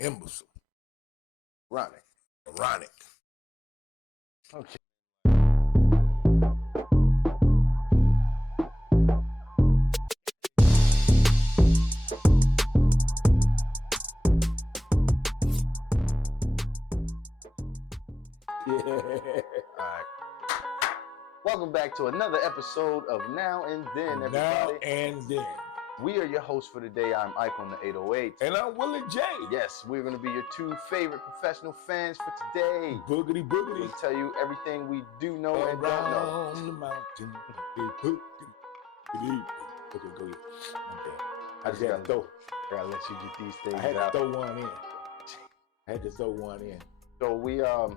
Imbecile. Ironic. Ironic. Okay. Yeah. All right. Welcome back to another episode of Now and Then, everybody. Now and then. We are your hosts for today. I'm Ike on the 808. And I'm Willie J. Yes, we're going to be your two favorite professional fans for today. Boogity boogity. We'll tell you everything we do know and don't know. Around the mountain. Okay, go ahead. I'm dead. I just had to throw. Gotta let you get these things I had out. to throw one in. I had to throw one in. So we got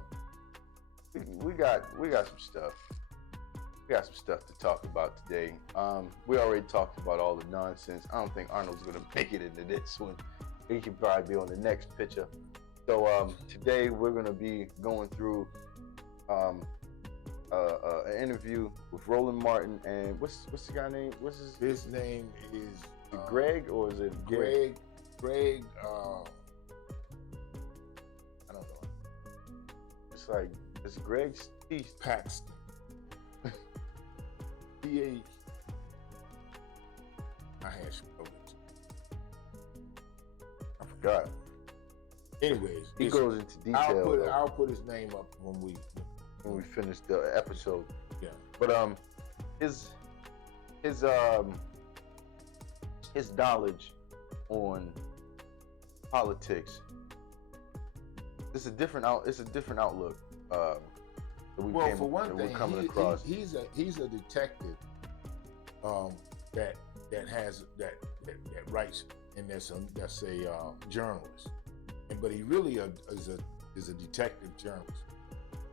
some stuff. We got some stuff to talk about today. We already talked about all the nonsense. I don't think Arnold's gonna make it into this one. He could probably be on the next picture. So today we're gonna be going through an interview with Roland Martin and what's the guy name? What's His name is Greg, or is it Greg? Greg. I don't know. It's like it's Greg Steve Paxton. PA. I had some problems. I forgot. Anyways, He goes into detail. I'll put his name up when we finish the episode. Yeah. But his knowledge on politics. It's a different outlook. Well, for one thing, coming across. he's a detective that writes, and that's a journalist, but he really is a detective journalist.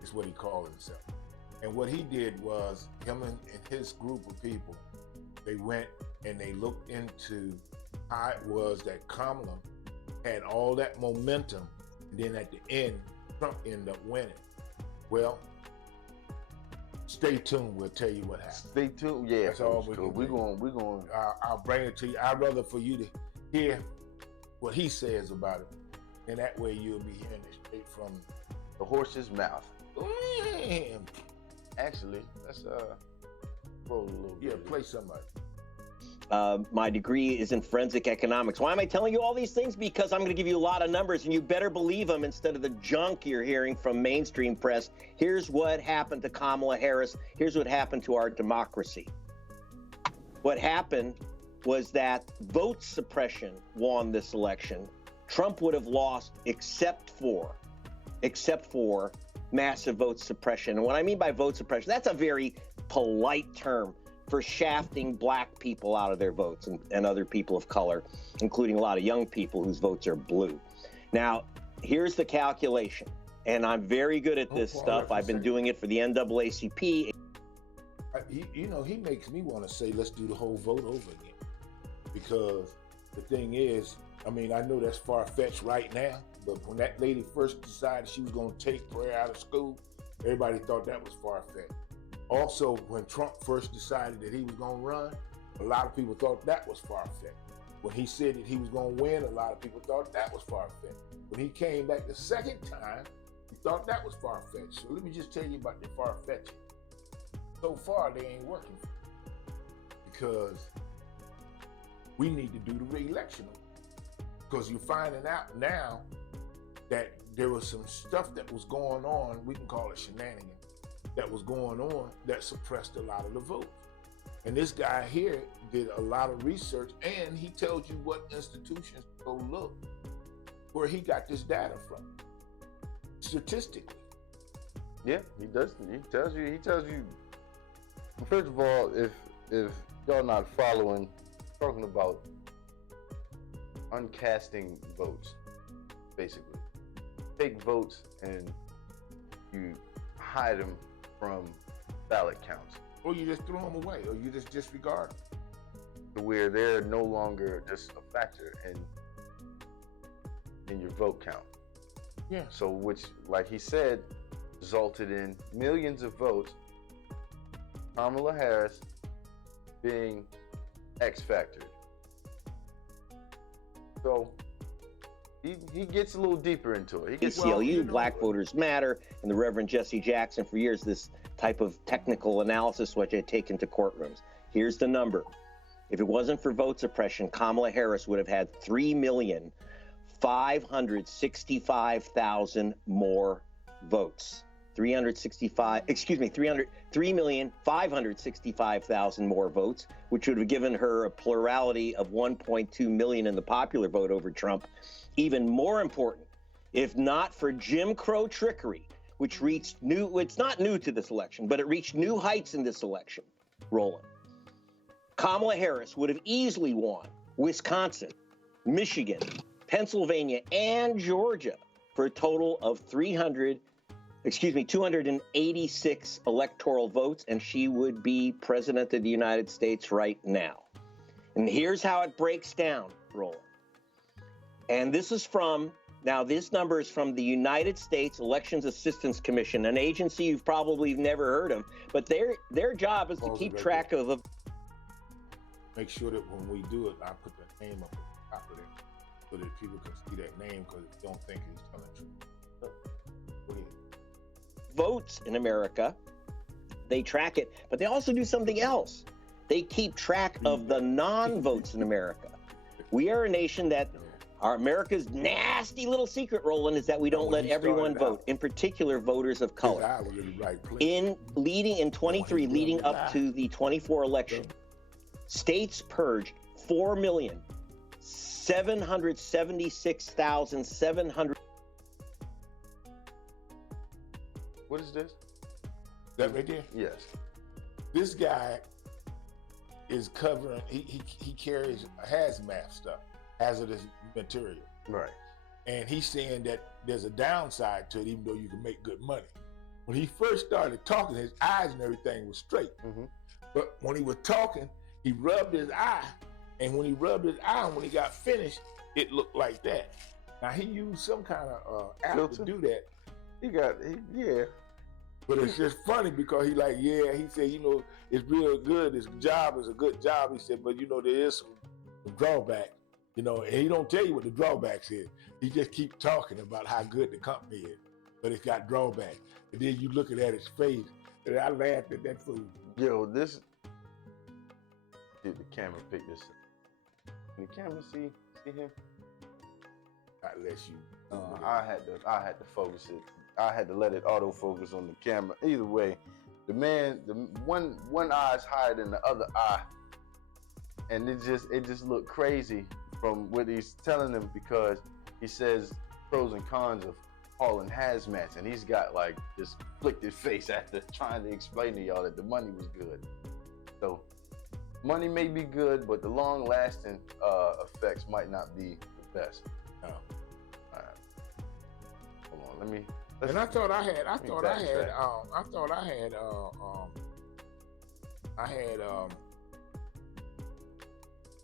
Is what he called himself. And what he did was him and his group of people, they went and they looked into how it was that Kamala had all that momentum, and then at the end, Trump ended up winning. Well, stay tuned. We'll tell you what happened. Stay tuned. Yeah, that's all we're going. I'll bring it to you. I'd rather for you to hear what he says about it, and that way you'll be hearing it straight from the horse's mouth. Damn. Actually, let's roll a little bit. Yeah, play somebody. My degree is in forensic economics. Why am I telling you all these things? Because I'm going to give you a lot of numbers, and you better believe them instead of the junk you're hearing from mainstream press. Here's what happened to Kamala Harris. Here's what happened to our democracy. What happened was that vote suppression won this election. Trump would have lost except for massive vote suppression. And what I mean by vote suppression, that's a very polite term for shafting black people out of their votes and other people of color, including a lot of young people whose votes are blue. Now, here's the calculation, and I'm very good at this stuff. I've been doing it for the NAACP. He makes me want to say, let's do the whole vote over again. Because the thing is, I mean, I know that's far-fetched right now, but when that lady first decided she was going to take prayer out of school, everybody thought that was far-fetched. Also, when Trump first decided that he was going to run, a lot of people thought that was far-fetched. When he said that he was going to win, a lot of people thought that was far-fetched. When he came back the second time, he thought that was far-fetched. So let me just tell you about the far-fetched. So far, they ain't working because we need to do the re-election. Because you're finding out now that there was some stuff that was going on, we can call it shenanigans, that was going on that suppressed a lot of the votes. And this guy here did a lot of research, and he tells you what institutions to go look where he got this data from, statistically. Yeah, he does. He tells you. First of all, if y'all not following, talking about uncasting votes, basically take votes and you hide them from ballot counts, or you just throw them away, or you just disregard them, to where they're no longer just a factor in your vote count. Yeah. So, which, like he said, resulted in millions of votes. Kamala Harris being X-factored. So he gets a little deeper into it. He gets, ACLU, Black Voters Matter, and the Reverend Jesse Jackson for years, this type of technical analysis which had taken to courtrooms. Here's the number. If it wasn't for vote suppression, Kamala Harris would have had 3,565,000 more votes. 3,565,000 more votes, which would have given her a plurality of 1.2 million in the popular vote over Trump. Even more important, if not for Jim Crow trickery, which reached it's not new to this election, but it reached new heights in this election, Roland. Kamala Harris would have easily won Wisconsin, Michigan, Pennsylvania, and Georgia for a total of 286 electoral votes, and she would be president of the United States right now. And here's how it breaks down, Roland. And this number is from the United States Elections Assistance Commission, an agency you've probably never heard of, but their job is to keep track of. Make sure that when we do it, I put the name up at the top of it so that people can see that name because they don't think he's telling the truth. Go ahead. Votes in America, they track it, but they also do something else. They keep track of the non-votes in America. We are a nation that America's nasty little secret, Roland, is that we don't let everyone vote, in particular voters of color. Leading up to the 24 election, states purged 4,776,700. What is this? That right there? Yes. This guy is covering, he carries hazmat stuff, hazardous material. Right. And he's saying that there's a downside to it, even though you can make good money. When he first started talking, his eyes and everything was straight. Mm-hmm. But when he was talking, he rubbed his eye. And when he rubbed his eye, when he got finished, it looked like that. Now, he used some kind of app to do that. Yeah. But it's just funny because he said, it's real good. His job is a good job. He said, but there is some drawback, and he don't tell you what the drawbacks is. He just keeps talking about how good the company is, but it's got drawbacks. And then you looking at his face, and I laughed at that fool. Yo, did the camera pick this up? Can the camera see him? Unless you. I had to focus it. I had to let it autofocus on the camera. Either way, the one eye is higher than the other eye, and it just looked crazy from what he's telling them because he says pros and cons of hauling hazmats, and he's got like this afflicted face after trying to explain to y'all that the money was good. So money may be good, but the long-lasting effects might not be the best. No. All right. Hold on, and I thought I had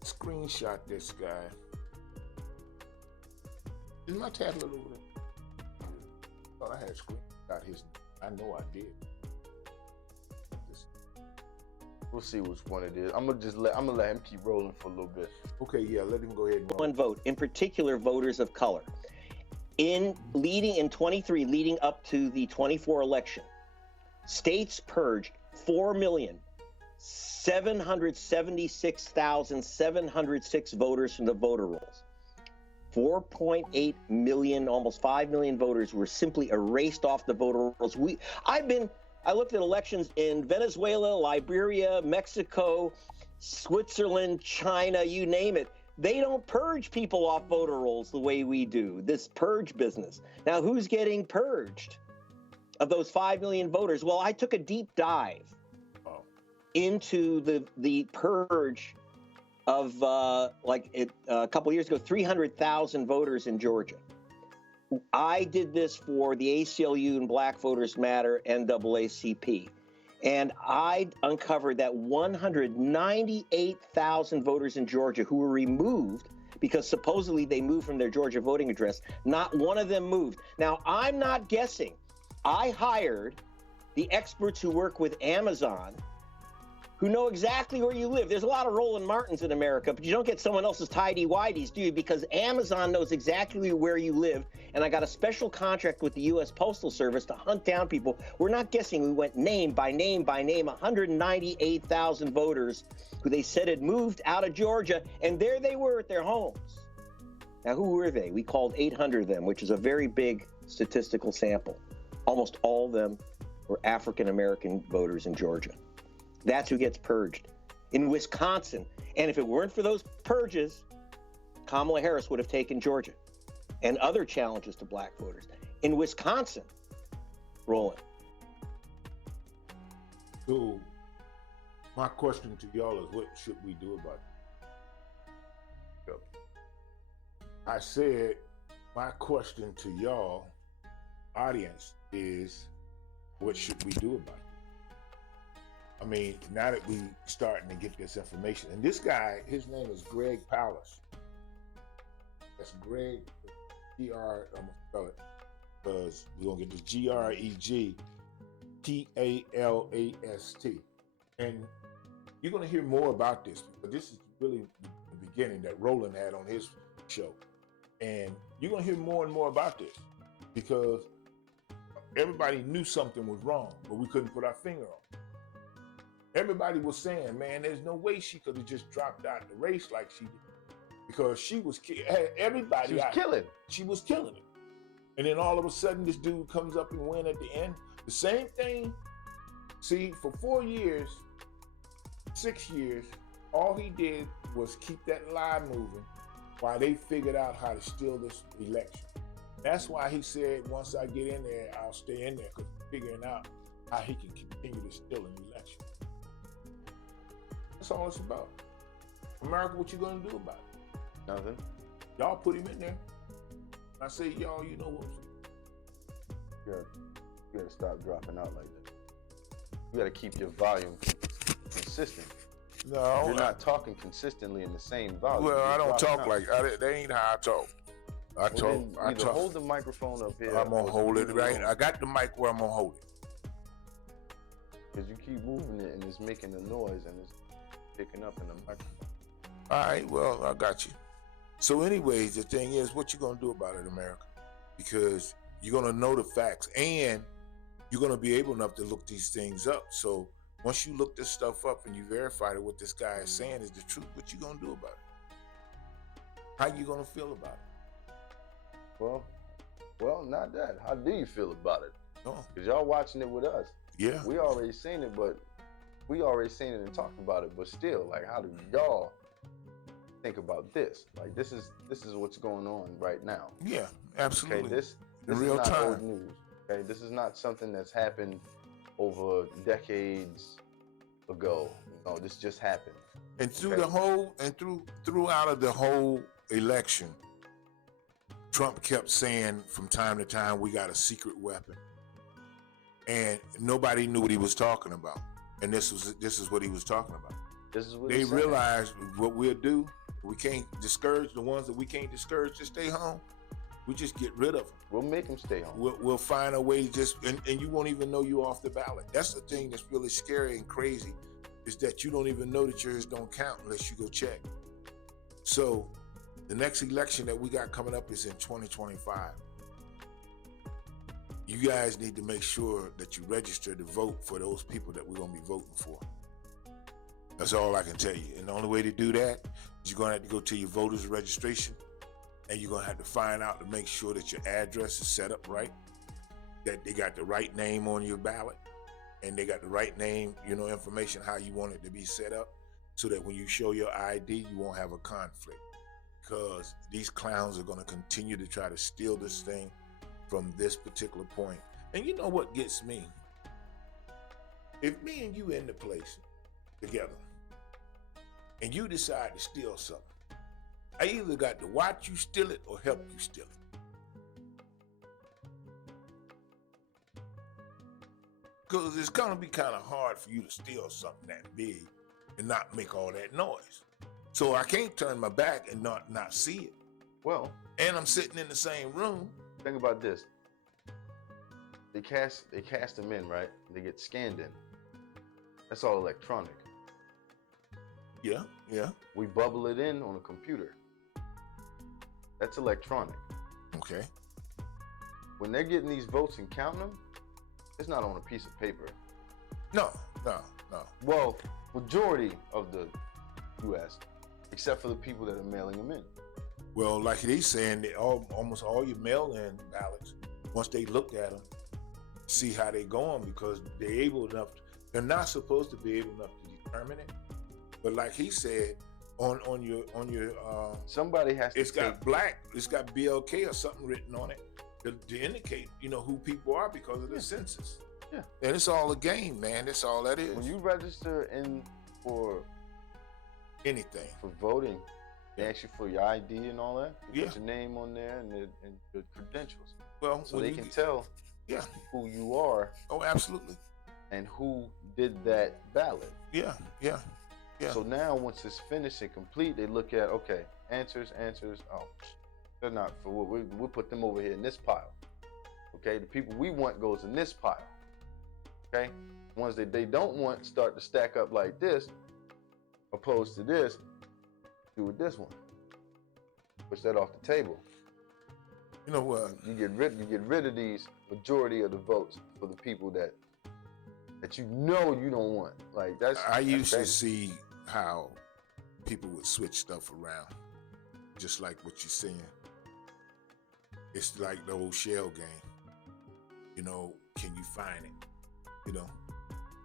screenshot this guy. Is my tablet over there? I thought I had screenshot his. I know I did. We'll see which one it is. I'm gonna let him keep rolling for a little bit. Okay, yeah, let him go ahead and one vote, in particular voters of color. Leading up to the 24 election, states purged 4,776,706 voters from the voter rolls. 4.8 million, almost 5 million voters were simply erased off the voter rolls. I looked at elections in Venezuela, Liberia, Mexico, Switzerland, China, you name it. They don't purge people off voter rolls the way we do, this purge business. Now, who's getting purged of those 5 million voters? Well, I took a deep dive into the purge of, a couple years ago, 300,000 voters in Georgia. I did this for the ACLU and Black Voters Matter, NAACP. And I uncovered that 198,000 voters in Georgia who were removed because supposedly they moved from their Georgia voting address. Not one of them moved. Now, I'm not guessing. I hired the experts who work with Amazon who know exactly where you live. There's a lot of Roland Martins in America, but you don't get someone else's tidy-whities, do you? Because Amazon knows exactly where you live, and I got a special contract with the U.S. Postal Service to hunt down people. We're not guessing. We went name by name by name, 198,000 voters who they said had moved out of Georgia, and there they were at their homes. Now, who were they? We called 800 of them, which is a very big statistical sample. Almost all of them were African-American voters in Georgia. That's who gets purged. In Wisconsin, and if it weren't for those purges, Kamala Harris would have taken Georgia and other challenges to black voters. In Wisconsin, Roland. So, my question to y'all is, what should we do about it? Yep. I said, my question to y'all, audience, is, what should we do about it? I mean, now that we starting to get this information, and this guy, his name is Greg Palast. That's Greg, I'm gonna spell it, because we're gonna get this GregPalast. And you're gonna hear more about this, but this is really the beginning that Roland had on his show. And you're gonna hear more and more about this, because everybody knew something was wrong, but we couldn't put our finger on it. Everybody was saying, man, there's no way she could have just dropped out the race like she did, because she was everybody. She was killing. She was killing it. And then all of a sudden, this dude comes up and win at the end. The same thing. See, for 4 years, 6 years, all he did was keep that lie moving while they figured out how to steal this election. That's why he said, once I get in there, I'll stay in there, because he's figuring out how he can continue to steal an election. That's all it's about. America, what you gonna do about it? Nothing. Y'all put him in there. I say, y'all, you know what? You gotta stop dropping out like that. You gotta keep your volume consistent. No, You're not talking consistently in the same volume. Well, I You're don't dropping talk out. like that. Ain't how I talk. I talk. Hold the microphone up here. I'm gonna hold it right. Alone. I got the mic where I'm gonna hold it. Because you keep moving it and it's making a noise and it's picking up in the microphone. All right. Well, I got you. So, anyways, the thing is, what you gonna do about it, America? Because you're gonna know the facts, and you're gonna be able enough to look these things up. So, once you look this stuff up and you verify that what this guy is saying is the truth, what you gonna do about it? How you gonna feel about it? Well, not that. How do you feel about it? Oh, Because y'all watching it with us. yeah. We already seen it, but we already seen it and talked about it. But still, like, how do y'all think about this? Like, this is what's going on right now. Yeah, absolutely. Okay, this In is real not time. old news. Okay, this is not something that's happened over decades ago. No, this just happened. And through Okay. the whole, and throughout of the whole election, Trump kept saying from time to time, we got a secret weapon. And nobody knew what he was talking about. And this is what he was talking about. This is what They he's saying. realized what we'll do. We can't discourage the ones that we can't discourage to stay home. We just get rid of them. We'll make him stay home. We'll find a way to just, and you won't even know you're off the ballot. That's the thing that's really scary and crazy, is that you don't even know that yours don't count unless you go check. So the next election that we got coming up is in 2025. You guys need to make sure that you register to vote for those people that we're gonna be voting for. That's all I can tell you. And the only way to do that is you're gonna have to go to your voters registration, and you're gonna have to find out to make sure that your address is set up right, that they got the right name on your ballot, and they got the right name, information, how you want it to be set up, so that when you show your ID, you won't have a conflict. Because these clowns are gonna continue to try to steal this thing from this particular point. And you know what gets me? If me and you in the place together, and you decide to steal something, I either got to watch you steal it or help you steal it. Because it's gonna be kind of hard for you to steal something that big and not make all that noise. So I can't turn my back and not see it. Well, And I'm sitting in the same room. think about this. They cast them in, right? They get scanned in. That's all electronic. Yeah, yeah. We bubble it in on a computer. That's electronic. Okay. When they're getting these votes and counting them, it's not on a piece of paper. No. Well, majority of the U.S., except for the people that are mailing them in. Well, like he's saying, that almost all your mail-in ballots, once they look at them, see how they going, because they're able enough. They're not supposed to be able enough to determine it, but like he said, on your Somebody has to. it's got BLK or something written on it to indicate, who people are because of the census. Yeah. And it's all a game, man. That's all that is. When you register in for Anything. for voting, they ask you for your ID and all that. You Yeah. put your name on there and your credentials, Well, so when they you can get- tell Yeah. who you are Oh, absolutely. and who did that ballot. Yeah. Yeah. So now, once it's finished and complete, they look at, okay, answers. Oh, they're not for what we'll put them over here in this pile. Okay, the people we want goes in this pile. Okay, ones that they don't want start to stack up like this, opposed to this. Do with this one. Push that off the table. You know what? You get rid of these majority of the votes for the people that you don't want. Like that's. I that's used to dangerous. see how people would switch stuff around, just like what you're saying. It's like the old shell game. Can you find it?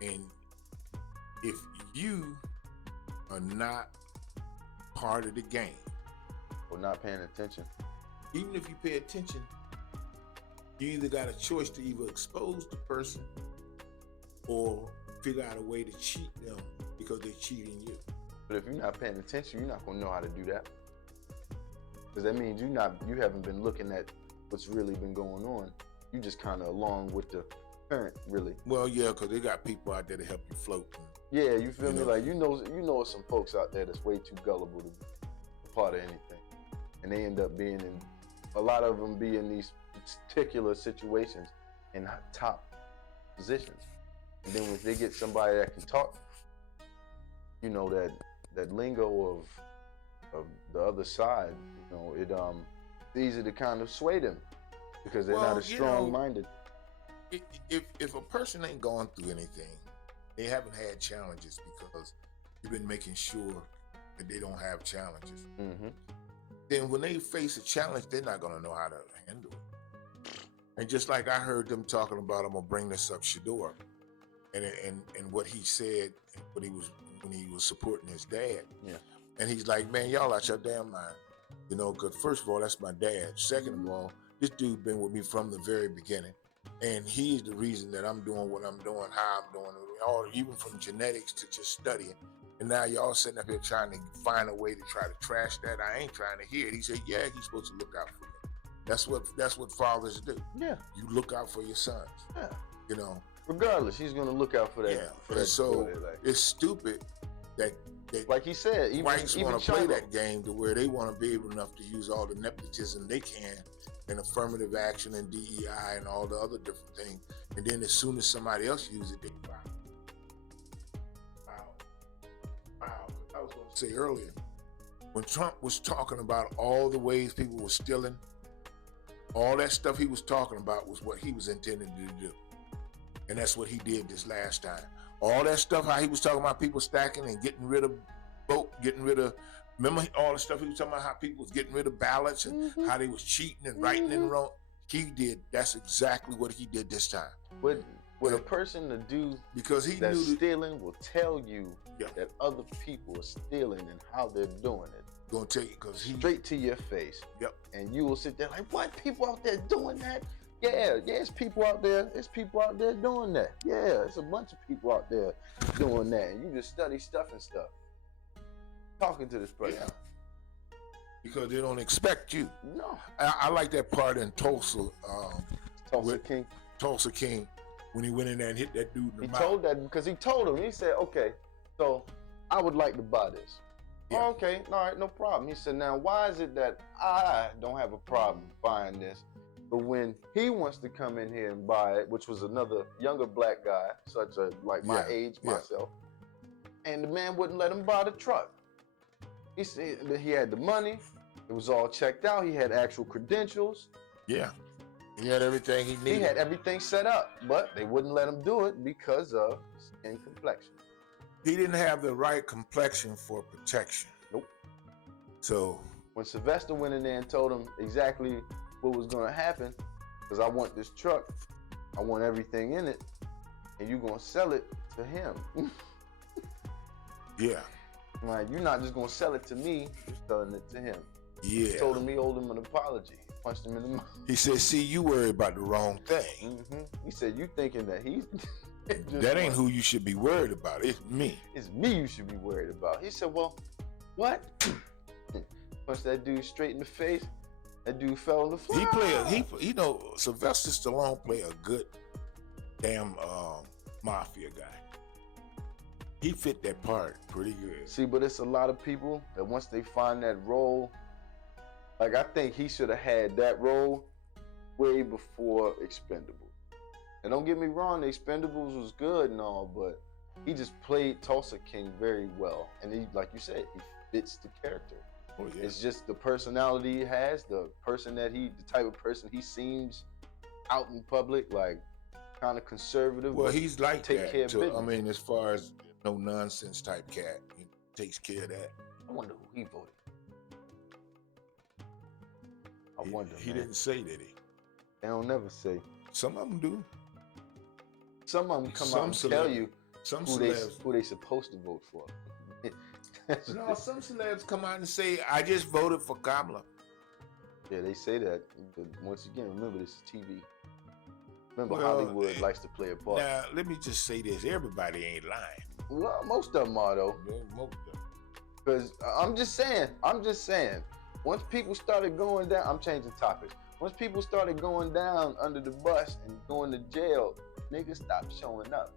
And if you are not part of the game, Or not paying attention. even if you pay attention, you either got a choice to either expose the person or figure out a way to cheat them because they're cheating you. But if you're not paying attention, you're not gonna know how to do that. Because that means you haven't been looking at what's really been going on. You just kind of along with the current, really. Well, yeah, because they got people out there to help you float. Yeah, you feel me? know. Like you know some folks out there that's way too gullible to be a part of anything, and they end up being in a lot of them be in these particular situations in top positions. And then if they get somebody that can talk, that lingo of the other side, it's easy to kind of sway them because they're Well, not as strong-minded. If a person ain't gone through anything, they haven't had challenges because you've been making sure that they don't have challenges. Mm-hmm. Then when they face a challenge, they're not going to know how to handle it. And just like I heard them talking about, I'm going to bring this up, Shador, and what he said when he was supporting his dad. Yeah. And he's like, man, y'all out your damn mind. Because first of all, that's my dad. Second of all, this dude been with me from the very beginning. And he's the reason that I'm doing what I'm doing, how I'm doing it, all, even from genetics to just studying. And now y'all sitting up here trying to find a way to try to trash that. I ain't trying to hear it. He said, yeah, he's supposed to look out for me. That's what fathers do. Yeah. You look out for your sons. Yeah. Regardless, he's gonna look out for that. Yeah. For And that so boy, like, it's stupid that like he said, even whites want to play Chavo. that game to where they want to be able enough to use all the nepotism they can and affirmative action and DEI and all the other different things. And then as soon as somebody else uses it, they wow. I was going to say earlier, when Trump was talking about all the ways people were stealing, all that stuff he was talking about was what he was intending to do. And that's what he did this last time. All that stuff, how he was talking about people stacking and getting rid of remember all the stuff he was talking about, how people was getting rid of ballots and how they was cheating and writing in wrong. That's exactly what he did this time. What a person to do Because he that's knew that stealing will tell you Yeah. that other people are stealing and how they're doing it. going to tell you, because he, Straight to your face. Yep. And you will sit there like, what? People out there doing that? Yeah, it's people out there. It's people out there doing that. Yeah, it's a bunch of people out there doing that. And you just study stuff. Talking to this person. Yeah. because they don't expect you. No. I like that part in Tulsa, Tulsa King. Tulsa King, when he went in there and hit that dude in the He mouth. told that because he told him. He said, okay, so I would like to buy this. Yeah. Oh, okay, all right, no problem. He said, now why is it that I don't have a problem buying this, but when he wants to come in here and buy it, which was another younger black guy, like my Yeah, age, yeah. myself, and the man wouldn't let him buy the truck. He said that he had the money. It was all checked out. He had actual credentials. Yeah. He had everything he needed. He had everything set up, but they wouldn't let him do it because of skin complexion. He didn't have the right complexion for protection. Nope. So When Sylvester went in there and told him exactly what was going to happen, because I want this truck, I want everything in it, and you're going to sell it to him. yeah. Like, you're not just going to sell it to me, you're selling it to him. Yeah. He told him he owed him an apology. Punched him in the mouth. He said, see, you worry about the wrong thing. He said, you thinking that he's... That ain't who you should be worried about. It's me. It's me you should be worried about. He said, well, what? Punched that dude straight in the face. That dude fell on the floor. You know, Sylvester Stallone play a good damn mafia guy. He fit that part pretty good. See, but it's a lot of people that once they find that role, like I think he should have had that role way before Expendables. And don't get me wrong, the Expendables was good and all, but he just played Tulsa King very well. And he, like you said, he fits the character. Oh, yeah. It's just the personality he has, the type of person he seems out in public, like kind of conservative. Well, he's like take that. care of So, business. I mean, as far as no nonsense type cat, he takes care of that. I wonder who he voted. I wonder. He man. didn't say, did he? They don't never say. Some of them do. Some of them come Some out and celebs- tell you Some who celebs. they supposed to vote for. No, some celebs come out and say, I just voted for Kamala. Yeah, they say that. But once again, remember this is TV. Remember, Well, Hollywood likes to play a part. Now, let me just say this. Everybody ain't lying. Well, most of them are though. Most of them. Because I'm just saying. Once people started going down, I'm changing topics. Once people started going down under the bus and going to jail, niggas stopped showing up.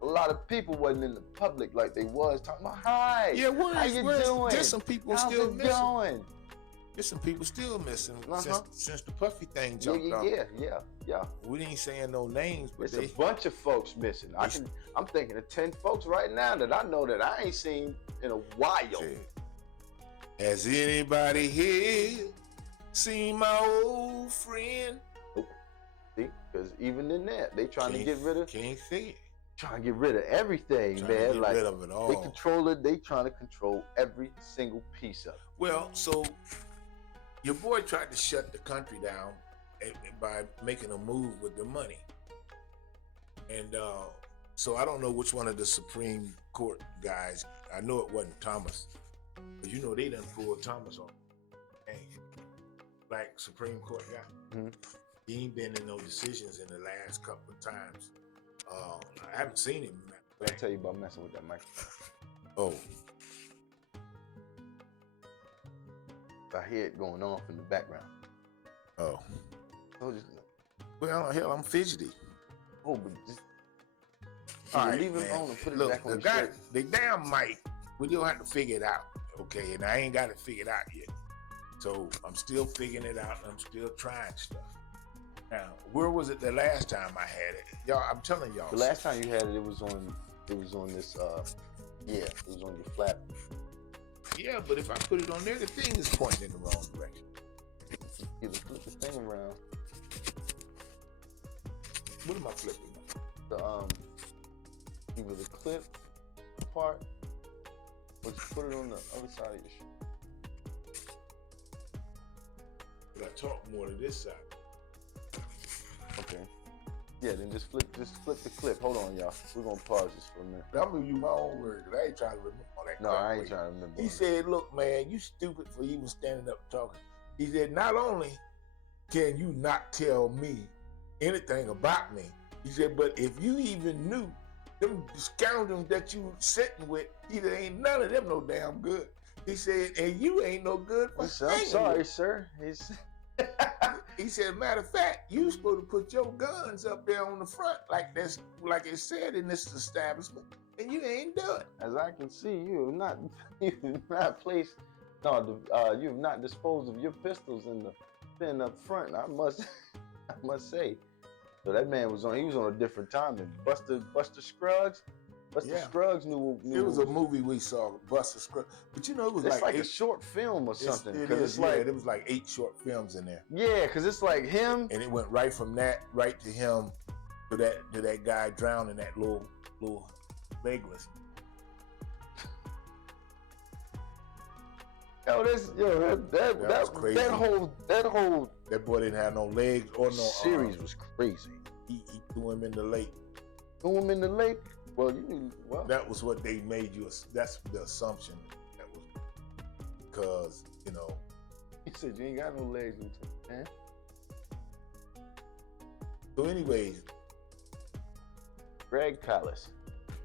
A lot of people wasn't in the public like they was talking about, hi, Yeah, how you doing? There's some people How's still it missing. going? There's some people still missing Uh-huh. since the Puffy thing jumped off. Yeah. We ain't saying no names, but There's a bunch of folks missing. I'm thinking of 10 folks right now that I know that I ain't seen in a while. Shit. Has anybody here seen my old friend? See, because even in that, they trying to get rid of everything, Trying to man. get Like rid of it all. they control it. They trying to control every single piece of it. Well, so your boy tried to shut the country down by making a move with the money. And so I don't know which one of the Supreme Court guys, I know it wasn't Thomas, but you know they done pulled Thomas off. Dang. Black Supreme Court guy. Mhm. He ain't been in no decisions in the last couple of times. I haven't seen him. What I tell you about messing with that microphone? Oh, I hear it going off in the background. oh. So just, Well, hell, I'm fidgety. but just All right, leave it man. on and put it Look, back on the the guy, shirt. the damn mic, we don't have to figure it out, okay? And I ain't got it figured out yet. So I'm still figuring it out, and I'm still trying stuff. Now, where was it the last time I had it? Y'all, I'm telling y'all. The last time you had it, it was on this. It was on your flap. Yeah, but if I put it on there, the thing is pointing in the wrong direction. You just flip the thing around. What am I flipping? The either the clip part, or just put it on the other side of your shirt. But I talk more to this side. Okay. Yeah, then just flip the clip. Hold on, y'all. We're gonna pause this for a minute. I'm gonna use my own words, 'cause I ain't trying to remember all that. No, crap. I ain't trying to remember. He said, look, man, you stupid for even standing up talking. He said, not only can you not tell me anything about me, he said, but if you even knew them scoundrels that you sitting with, he said, ain't none of them no damn good. He said, and you ain't no good for He said, I'm hanging sorry, with. sir. He said, matter of fact, you supposed to put your guns up there on the front like it said in this establishment, and you ain't done. As I can see, you have not placed, you have not disposed of your pistols in the bin up front. I must say. So that man he was on a different time than Buster Scruggs. Buster Yeah. Scruggs new It was a movie we saw, Buster Scruggs. But you know, it was It's like a eight, short film or something. It Because is, it's yeah, like it was like 8 short films in there. yeah, because it's like him. And it went right from that right to him to that guy drowning that little legless. Yo, that was crazy. that whole That boy didn't have no legs or no series arms. was crazy. He threw him in the lake. Threw him in the lake. Well, That was what they made you. That's the assumption. That was because he said you ain't got no legs, Lieutenant, man. So, anyways, Greg Palace.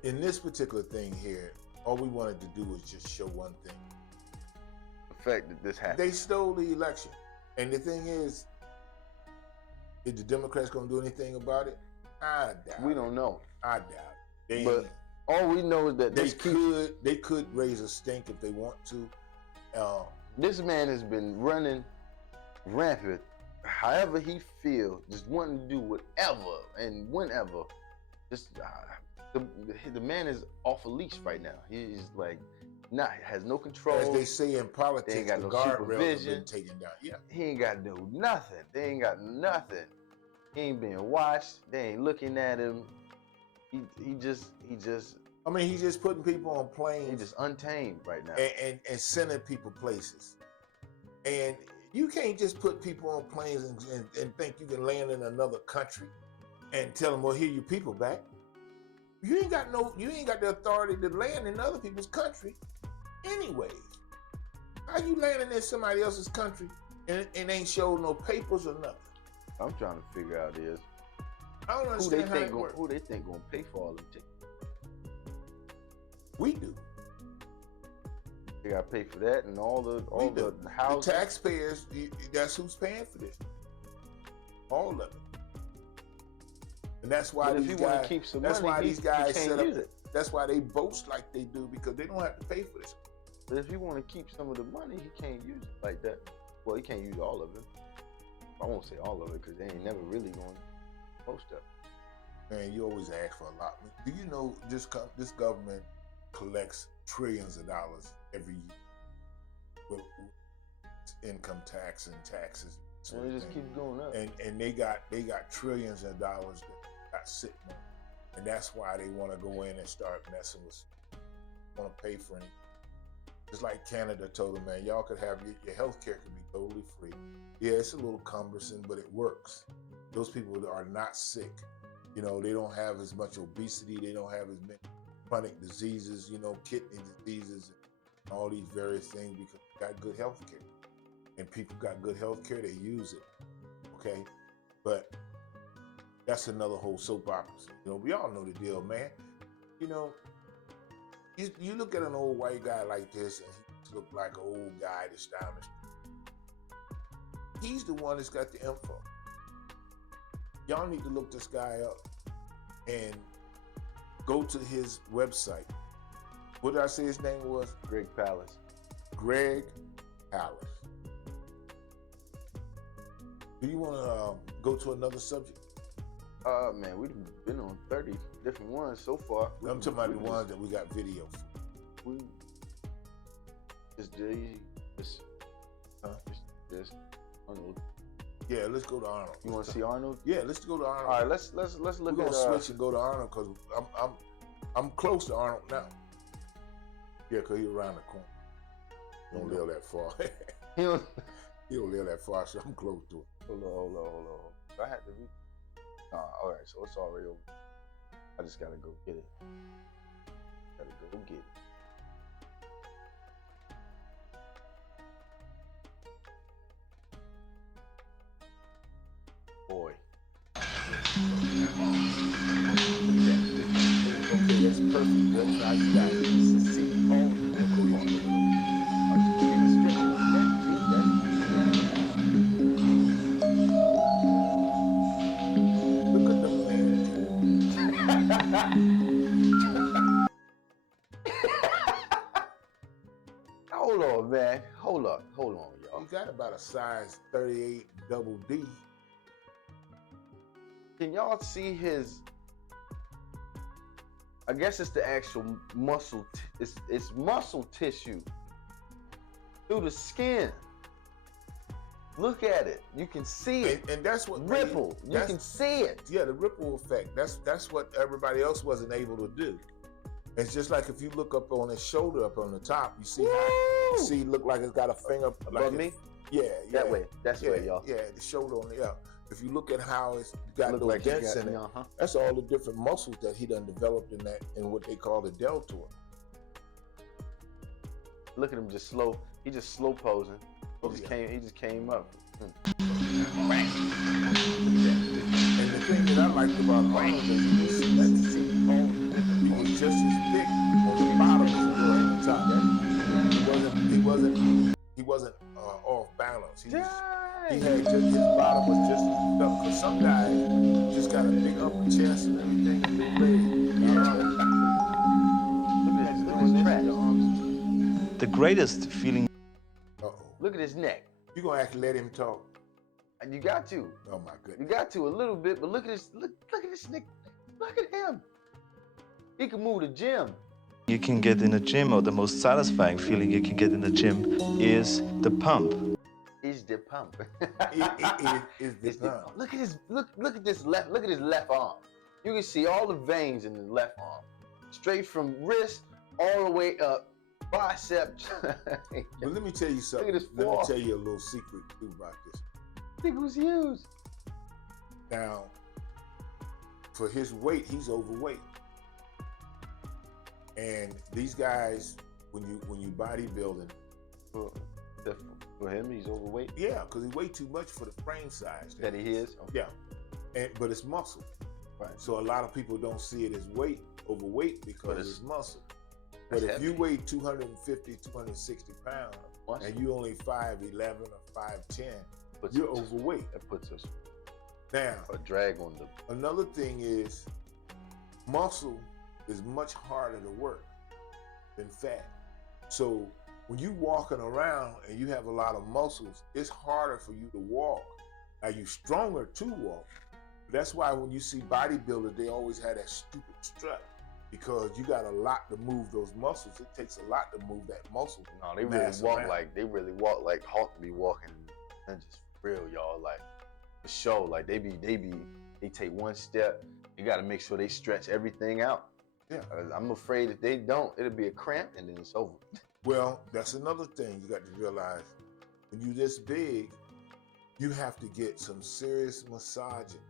in this particular thing here, all we wanted to do was just show one thing. The fact that this happened. They stole the election, and the thing is the Democrats gonna do anything about it? I doubt. We don't know. I doubt. They But all we know is that they could raise a stink if they want to. This man has been running rampant, however he feels, just wanting to do whatever and whenever. Just the man is off a leash right now. He's like has no control. As they say in They politics, ain't got the no guardrails have supervision. been taken down. Yeah. He ain't got to do nothing. They ain't got nothing. He ain't being watched. They ain't looking at him. He just I mean, he's just putting people on planes. he just untamed right now. and sending people places. And you can't just put people on planes and think you can land in another country and tell them, well, here your people back. You ain't got the authority to land in other people's country anyways. How you landing in somebody else's country and ain't showed no papers or nothing? I'm trying to figure out is I don't who they understand how think it works. who they think gonna pay for all them tickets. We do. They got to pay for that and all the The houses. taxpayers, that's who's paying for this. All of it. And that's why But if these you want guys, to keep some that's money, why he these guys can't set up, use it. that's why they boast like they do, because they don't have to pay for this. But if you want to keep some of the money, he can't use it like that. Well, he can't use all of it. I won't say all of it because they ain't never really going to post up. Man, you always ask for a lot. Do you know this government collects trillions of dollars every year with income tax and taxes? And it just keeps going up. And they got trillions of dollars that got sitting there, and that's why they want to go in and start messing with. Want to pay for anything? Just like Canada told them, man, y'all could have your health care can be totally free. Yeah, it's a little cumbersome, but it works. Those people that are not sick, they don't have as much obesity, they don't have as many chronic diseases, kidney diseases, and all these various things because they got good health care. And people got good health care, they use it. Okay? But that's another whole soap opera. We all know the deal, man. You look at an old white guy like this, and he looks like an old guy that's down the street. He's the one that's got the info. Y'all need to look this guy up and go to his website. What did I say his name was? Greg Palace. Greg Palace. Do you want to go to another subject? Man, we've been on 30 different ones so far. I'm talking about the ones that we got video for. We just Arnold. Yeah, let's go to Arnold. You want to see Arnold? Yeah, let's go to Arnold. All right, let's look We're gonna at switch and go to Arnold because I'm close to Arnold now. Yeah, because he's around the corner. He don't live that far. You know, He don't live that far, so I'm close to it. hold on. I had to read. All right, so it's already over. I just gotta go get it. Gotta go get it. Boy. Okay, that's perfect. That's how you got it. See, look at the man. Hold on, man. Hold on, y'all. He got about a size 38 double D. Can y'all see his I guess it's the actual muscle. It's muscle tissue through the skin. Look at it. You can see it. And that's what Ripple. You can see it. Yeah, the ripple effect. That's what everybody else wasn't able to do. It's just like if you look up on his shoulder, up on the top, you see how it look like it's got a finger like Above me? Yeah, That way. That's yeah, way, y'all. Yeah, the shoulder on the If you look at how it's got Look those like you dents got- in it, uh-huh. that's all the different muscles that he done developed in what they call the deltoid. Look at him just slow. He just slow posing. Oh, He just came up. And the thing that I liked about Arnold is he was just as thick on the bottom as he was on the top. He wasn't off balance. He had just, his bottom was just as tough. Because some guys just got a big upper chest and everything and big legs. Look at his track. The greatest feeling. Look at his neck. You gonna actually let him talk? And you got to. Oh my You goodness. got to a little bit, but look at this. Look at this nigga. Look at him. He can move the gym. You can get in a gym, or the most satisfying feeling you can get in the gym is the pump. Is the pump. Is It's the the- look at his look at this left. Look at his left arm. You can see all the veins in the left arm, straight from wrist all the way up, biceps. But let me tell you something. Look at his Let me forearm. tell you a little secret too about this. Nigga was huge. Now, for his weight, he's overweight. And these guys, when you bodybuilding, For him, he's overweight. yeah, because he weigh too much for the frame size. That he is. Yeah, but it's muscle. Right. So a lot of people don't see it as overweight because But it's it's- muscle. that's But if you heavy. weigh 250, 260 pounds, Muscle. and you only 5'11" or 5'10", Puts you're us- overweight. That puts us Now, a drag on the. another thing is muscle is much harder to work than fat. So when you walking around and you have a lot of muscles, it's harder for you to walk. Now you're stronger to walk. That's why when you see bodybuilders, they always have that stupid strut because you got a lot to move those muscles. It takes a lot to move that muscle. No, they really mass walk around. like Hulk be walking, and just real, y'all. Like the show, like they take one step. You got to make sure they stretch everything out. Yeah. I'm afraid if they don't, it'll be a cramp and then it's over. Well, that's another thing you got to realize. When you're this big, you have to get some serious massaging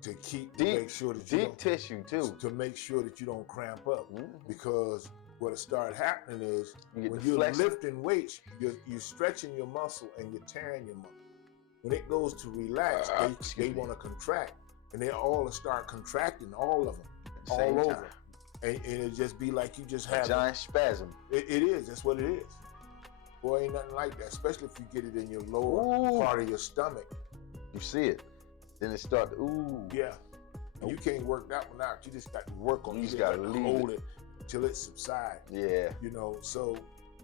to make sure that you Deep don't, tissue too. to make sure that you don't cramp up. Mhm. Because what started happening is You get when the you're flex. lifting weights, you're stretching your muscle and you're tearing your muscle. When it goes to relax, they excuse me. want to contract, and they all start contracting, all of them, At the all same over, time. and it just be like you just A have giant spasm. it is. That's what it is. Boy, ain't nothing like that, especially if you get it in your lower Ooh. part of your stomach. You see it. Then it starts. Ooh. Yeah. And you can't work that one out. You just got to work on it. You just You gotta gotta leave hold it till it subsides. Yeah. You know, so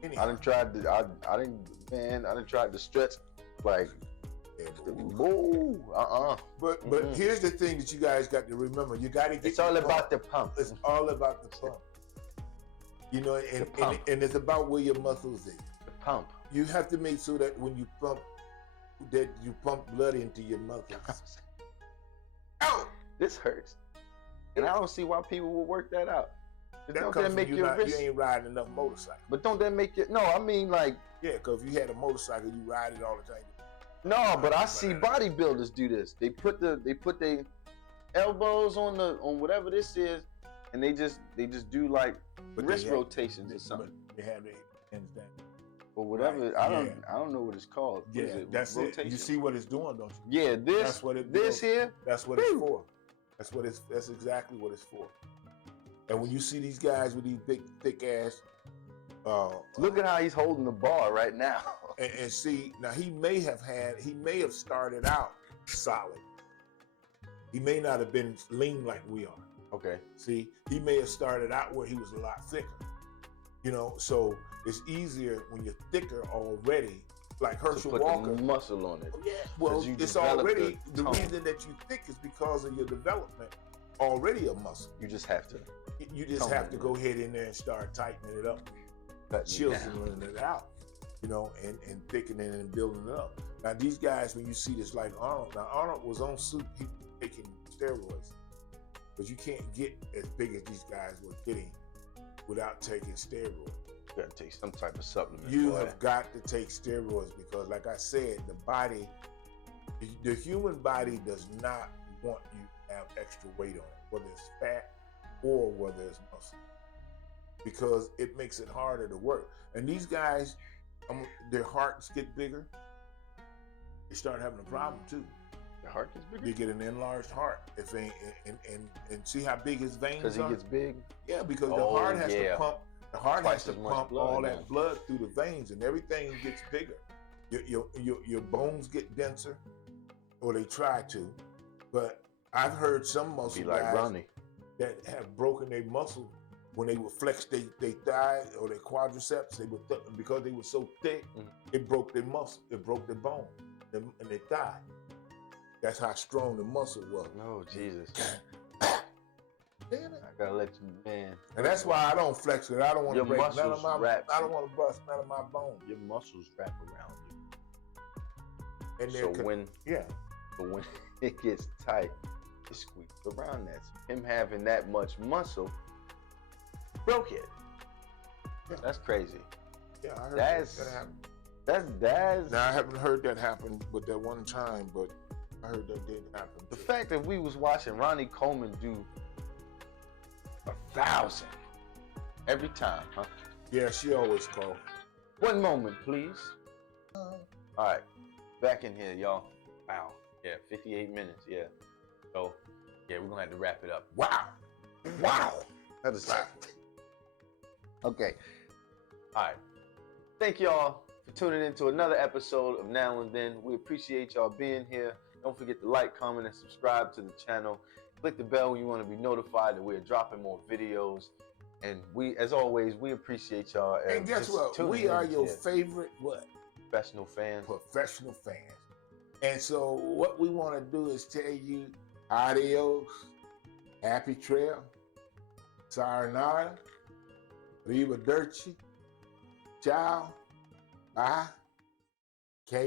I anyhow. done tried to. I done tried to stretch like. Ooh. But Mhm. here's the thing that you guys got to remember. You got to get It's all your about pump. the pump. It's all about the pump. You know, and, The pump. and it's about where your muscles is. The pump. You have to make sure that when you pump, that you pump blood into your muscles. Ow! This hurts. And I don't see why people would work that out. That Don't comes that from make you, your you wrist? ain't riding enough motorcycle. But don't that make it? No, I mean like Yeah, because if you had a motorcycle, you ride it all the time. no. But I see bodybuilders do this. They put their elbows on whatever this is, and they just do like But wrist they have- rotations or something But they have their hands down. or whatever. Right, I don't know what it's called. What Yeah, is it? that's rotation. it. You see what it's doing, don't you? Yeah, this That's what it this does. here. That's what it's for. That's exactly what it's for. And when you see these guys with these big, thick ass, Look at how he's holding the bar right now. and see now he may have started out solid. He may not have been lean like we are. Okay. See, he may have started out where he was a lot thicker. You know, so it's easier when you're thicker already. Like To Herschel put Walker. the muscle on it. Yeah, well, you it's develop already the the tone. reason that you thick is because of your development already a muscle. You just have to. You just Tone have it to down. go ahead in there and start tightening it up, Cutting it chiseling down. it out, you know, and thickening it and building it up. Now these guys, when you see this, like Arnold. Now Arnold was on suit, he was taking steroids, but you can't get as big as these guys were getting without taking steroids. You gotta take some type of supplement. You boy. have got to take steroids because, like I said, the body, the human body does not want you to have extra weight on it, whether it's fat or whether it's muscle, because it makes it harder to work. And these guys, their hearts get bigger. They start having a problem too. The heart gets bigger They get an enlarged heart if they, and see how big his veins because he are. gets big. Yeah, because the Oh, heart has yeah. to pump. The heart Twice has to as much pump blood all now. that blood through the veins, and everything gets bigger. Your bones get denser, or they try to. But I've heard some muscle Be like guys Ronnie. that have broken their muscle when they would flex their thigh or their quadriceps. They would because they were so thick, it broke their muscle. It broke their bone and their thigh. That's how strong the muscle was. Oh Jesus! Damn it. I gotta let you, man. And that's why I don't flex it. I don't want to Your break none of muscles my. wrap. I don't want to bust none of my bones. Your muscles wrap around you. And So they're when yeah, it gets tight, it squeezes around that. So him having that much muscle broke it. Yeah. That's crazy. yeah, I heard That's- that happen. That's Now I haven't heard that happen, but that one time, but I heard that did happen. the too. fact that we was watching Ronnie Coleman do 1,000 every time, huh? Yeah, she always call. One moment, please. All right, back in here, y'all. Wow. Yeah, 58 minutes. Yeah. So, yeah, we're gonna have to wrap it up. Wow, wow. That is okay. All right. Thank y'all for tuning in to another episode of Now and Then. We appreciate y'all being here. Don't forget to like, comment, and subscribe to the channel. Click the bell when you want to be notified that we're dropping more videos. And we, as always, we appreciate y'all. And guess just what? tuning We in are your here. favorite what? Professional fans. Professional fans. And so what we want to do is tell you adios, happy trail, sayonara, arrivederci, ciao, bye, que